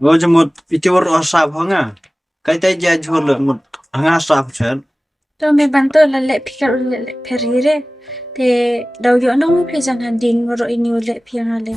Gua jemut itu asap hanga. Kai tai jajur le mut hanga asap chen. Tôi mới bán tôi là lệ phía lệ phía đấy thì đầu giờ nó mới phải dàn hàng đình rồi nhiều lệ phía hà lệ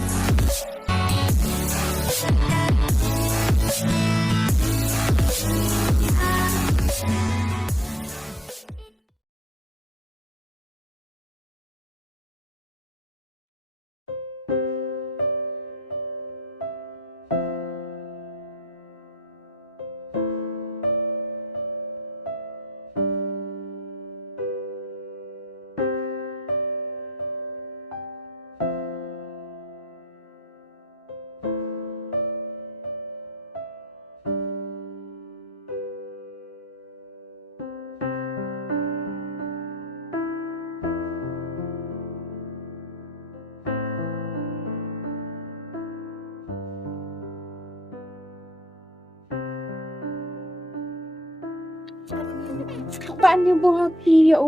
các bạn như bố học kỳ hiệu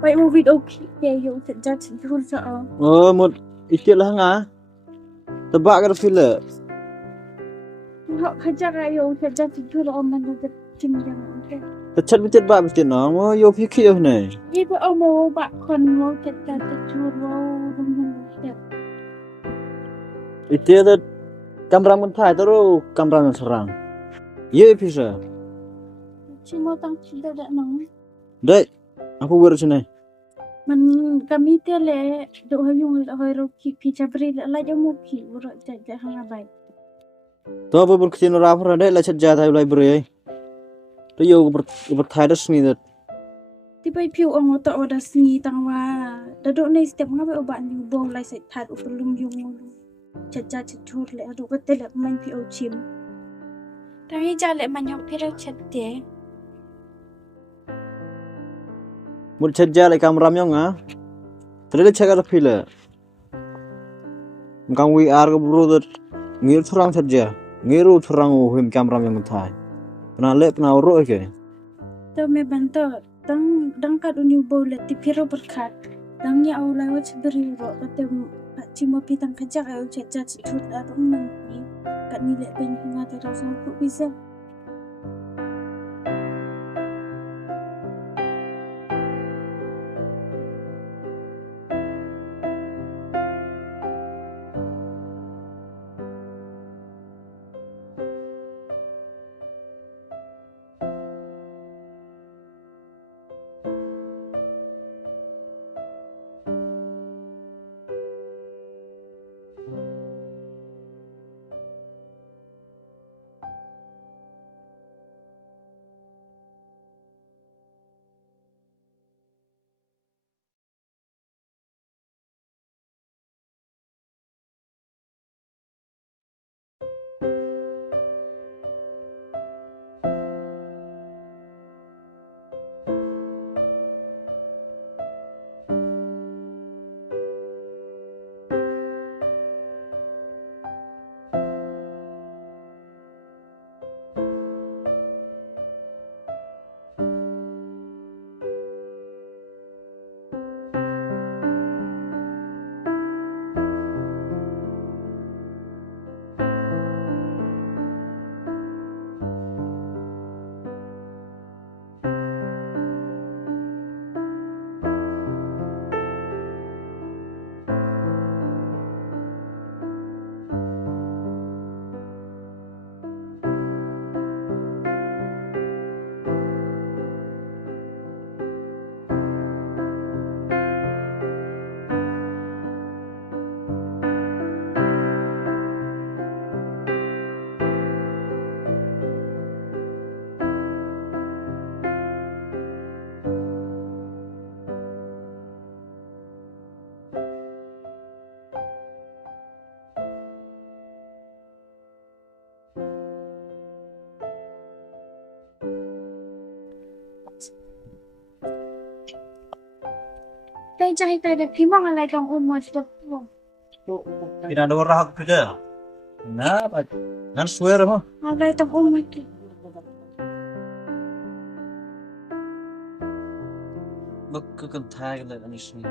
vậy một video kỳ hiệu thật ra chỉ không sợ Mut itu lah hanga. Tebak kan file. họ kerja kayak thật ra chỉ không lo mà nó thật chim yang ok Techat bitit ba bitit no. Mo yo fikir yo ne. như bữa ông mua bạn con mua thật ra thật chưa lo đúng không được Itu ada kamera mentai terus kamera serang. Ye bisa. chỉ mua tăng chỉ đã nói Dek, aku baru sini. mình kami tia lệ độ hơi dùng là hơi rồi khi chập ri lại cho một khi rồi chạy chạy hàng bài Tu apa berkecil rapor dek lah chat jatah library. Tu yo berthai resmi tu. thì bây phiêu ông tao ở đó sinh tăng hoa đã độ này step ngáp ở bạn như bông lại sẽ thắt ở phần lưng dùng chặt chặt chặt chốt lại độ cái tên là mình phiêu chim thằng ấy cha lại mà nhóc phiêu chặt thế Mut chat jatah kamera myong ah. Terus cakap file. Mungkin VR ke bro tu ngir thurang chat jatah. Ngiru thurang him kamera myong mentai. Pernah le pernah urut ke? tao mới bán tao đang đang cắt unik bông lại thì phiêu berkat đang nhà ông lại watch beri rồi cái tên chỉ một pi tăng khát chắc ở chặt chặt chốt ở đó mình cắt như lệ bên khi ngay từ đầu xong cũng bisa đây chạy tay đẹp phím bằng lại trong ôm một chút Tidak ada orang hak kerja. Nah, kan swear mah. lại trong ôm một chút Bek ke thai le ani sini.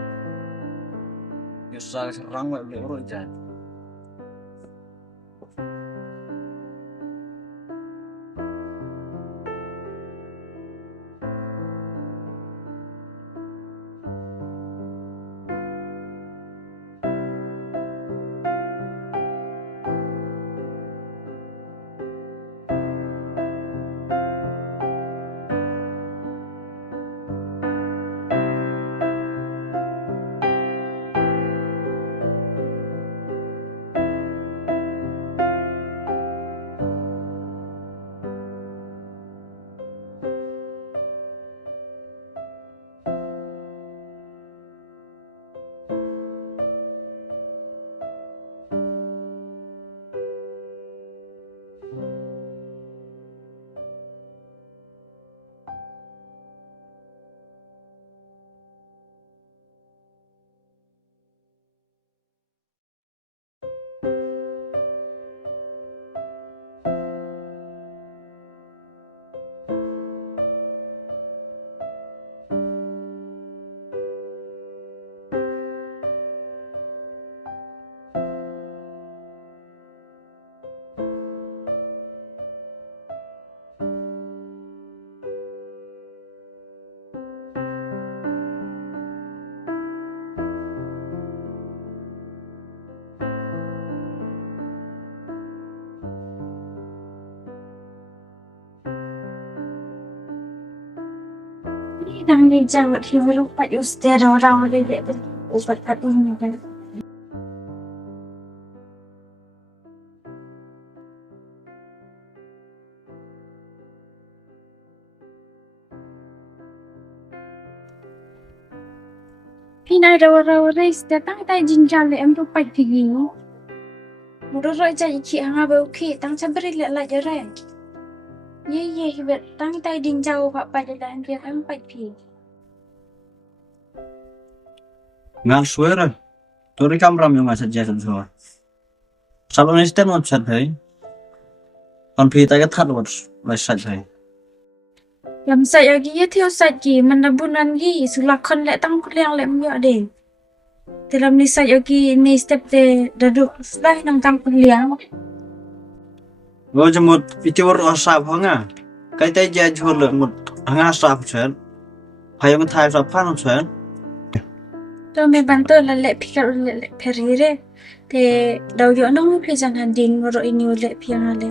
Biasa serang le urut jan. Đang đi chào thì với lúc bạn usted orang đi để ubat ini kan. Pinai rawa-rawa race datang tay jinjal le em tu pai pigi. Muro roi jai ki anga ba okay tang sabri le la jare. Ye hibet tang tay jinjau pak pai le dan dia em pai pi. Ngal suara. Tori kamera yang nggak saja semua. Sabun ini setiap mau chat hai. Kon phi tay cái thắt một lại sạch hai. Làm sai ở kia theo sai gì mình đã buồn ăn gì sự lạc con lại tăng leng lại mưa để thì làm ni sai ở kia ni step de đã được lại nang tăng leng Gua jemut video WhatsApp hanga. Cái tay giờ chua lượng một hanga WhatsApp chuyện. Hay yang thay WhatsApp phan chuyện. rồi mình ban tôi là lệ phi lệ phi re thì đầu giờ nó phi chẳng hạn đình rồi nhiều lệ phi hà lệ